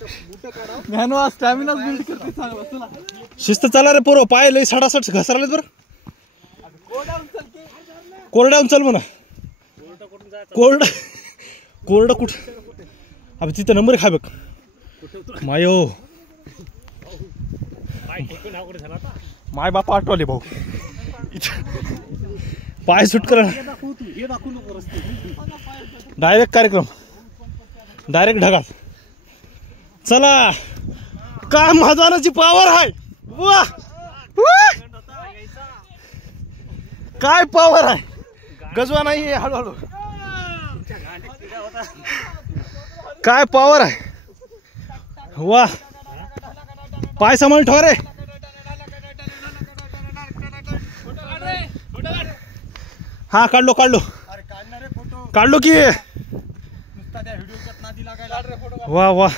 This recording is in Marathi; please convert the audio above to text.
ज्ञानवा स्टॅमिना बिल्ड करते चांगला. चला शिस्त चला रे पोरो. पाय लय सडासड घसरलेत बरं. कोरड्याहून चल म्हणा. कोरडं कुठं अबे तिथं नंबर खा बघ मायो. माय बापा आठवले भाऊ. पाय सुट कर. डायरेक्ट कार्यक्रम. डायरेक्ट ढगात. चला काय महाजानाची पावर आहे. वा काय पावर आहे. गजवा नाही हळूहळू. काय पावर आहे. वा पाय सांभाळून ठेवा रे. हा काढलो की. वा वा